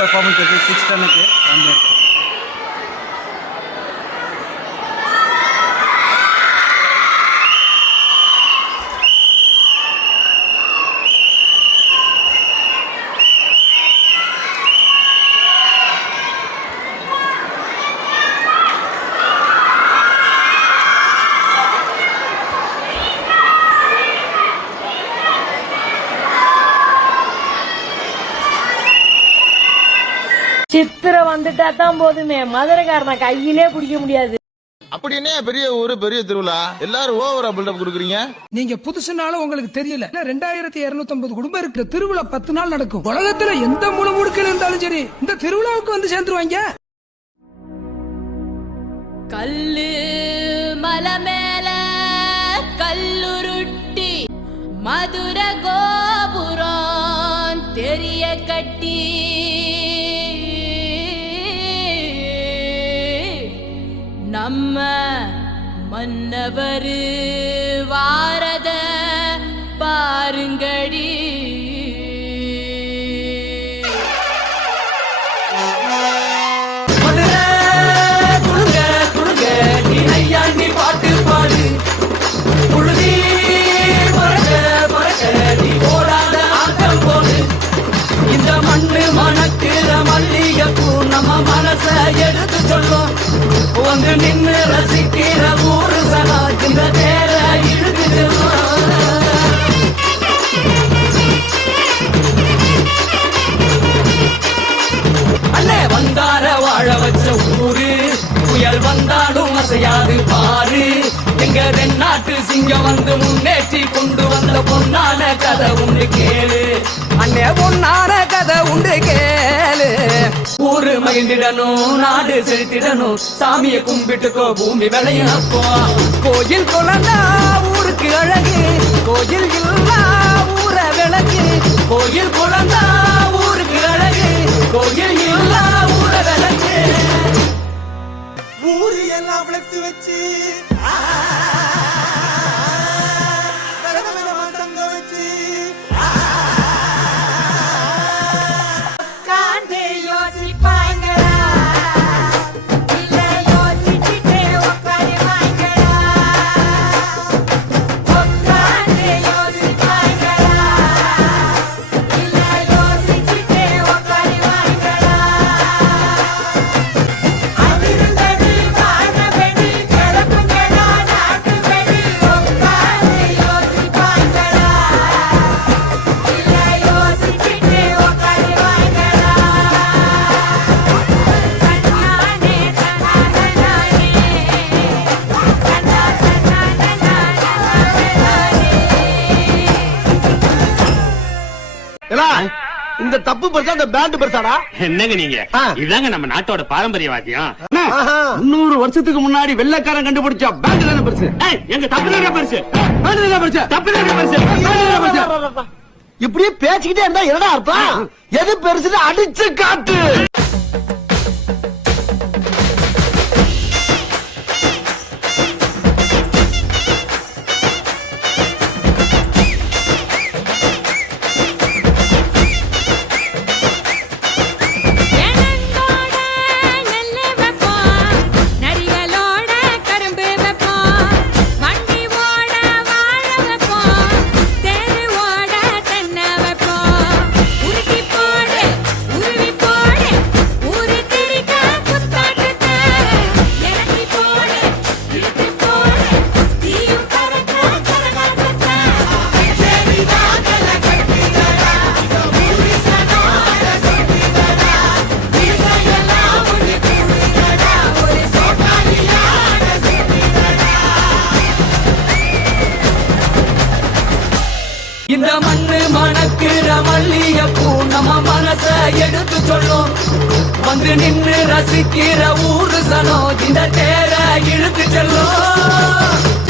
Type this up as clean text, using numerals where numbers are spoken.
Performance இருக்குது 6:10க்கு வந்து சித்திர வந்துட்டா தான் போதுமே, மதுரைக்காரனை கையிலே பிடிக்க முடியாது. அப்படி என்ன பெரிய ஊரு பெரிய திருவிழா எல்லாரும் ஓவரா பில்டப் கொடுக்குறீங்க? நீங்க புதுசுனால உங்களுக்கு தெரியல. 2250 குடும்பம் இருக்கு. திருவிழா 10 நாள் நடக்கும். உலகத்துல எந்த முழுமுடுக்கில் இருந்தாலும் சரி இந்த திருவிழாவுக்கு வந்து சேர்ந்துருவாங்க. கல்லு மலை மேல கல்லுருட்டி மதுர கோபுரம் தெரிய கட்டி நம்ம மன்னவர் வாரத பாருங்கடி. பாட்டு பாடு புழுதி பறக்க பறக்க நீ போடாத ஆட்டம் போடு. இந்த மண்ணு மணக்கிற மல்லிகைப்பூ நம்ம மனச எடுத்து சொல்லும். வந்து நின்று ரசிக்கிற ஊரு சனா இந்த தேர இழுத்து செல்லும். அண்ணே வந்தார வாழ வச்ச ஊரு புயல் வந்தாலும் அசையாது பாரு. எங்க தென்னாட்டு சிங்கம் வந்து முன்னேற்றி கொண்டு வந்த பொன்னான கதை உண்டு கேளு. அண்ணே பொன்னான கதை உண்டு கேளு. ஊரு மகிழ்ந்திடணும் நாடு செலுத்திடணும். சாமியை கும்பிட்டுக்கோ பூமி விளையாப்போ. கோயில் குழந்தா ஊருக்கு அழகு. கோயில் இல்லா ஊர விளக்கு. கோயில் குழந்தா ஊருக்கு அழகு. கோயில் இல்லா ஊர விளக்கு. ஊரு எல்லாம் ஃப்ளெக்ஸ் வச்சு தங்க வச்சு காண்டே யோசிப்பாங்களா இல்ல யோசிச்சுட்டே உட்காருவாங்களா. உட்காண்டே யோசிப்பாங்களா இல்ல யோசிச்சுட்டே உட்காருவாங்களா. அதிருந்தது வானவெடி கிளப்புங்களா நாட்டு வெடி. உட்காந்து யோசிப்பாங்களா இல்ல யோசிச்சுட்டே உட்காருவாங்களா. தன்னானே தன்னானே இந்த தப்பு பெருசா இந்த பேண்ட் பெருசாடா? என்னங்க நீங்க இதாங்க நம்ம நாட்டோட பாரம்பரிய வாத்தியம். 300 வருஷத்துக்கு முன்னாடி வெள்ளைக்காரன் கண்டுபிடிச்ச பேண்ட் தானே பெருசு. எங்க தப்பு பெருசு. பேண்ட் தானே பெருசு. தப்பு பெருசு. இப்படியே பேசிக்கிட்டே இருந்தா என்னடா அர்த்தம்? எது பெருசுன்னு அடிச்சு காட்டு. எனந்தோட நெல்லு வைப்போம். நரிகளோட கரும்பு வைப்போம். வண்டி ஓட வாழை வைப்போம். தேரு ஓட தென்னை வைப்போம். உருட்டி போடு உருவி போடு ஊரு திரிக்க புத்தாட்டத்தை இறக்கி போடு இழுத்து போடு தீயும் பறக்க கரகாட்டத்தை. செடிதாக்கல கட்டிதடா ஊரி சனோட சுட்டிதடா. வீசையெல்லாம் ஒண்ணு கூடிதடா ஒரு சோட்டாலியான சுட்டிதடா. இந்த மண்ணு மணக்கிற மல்லிகைப்பூ நம்ம மனச எடுத்து சொல்லும். வந்து நின்று ரசிக்கிற ஊரு சனோ இந்த தேர இழுத்து செல்லும்.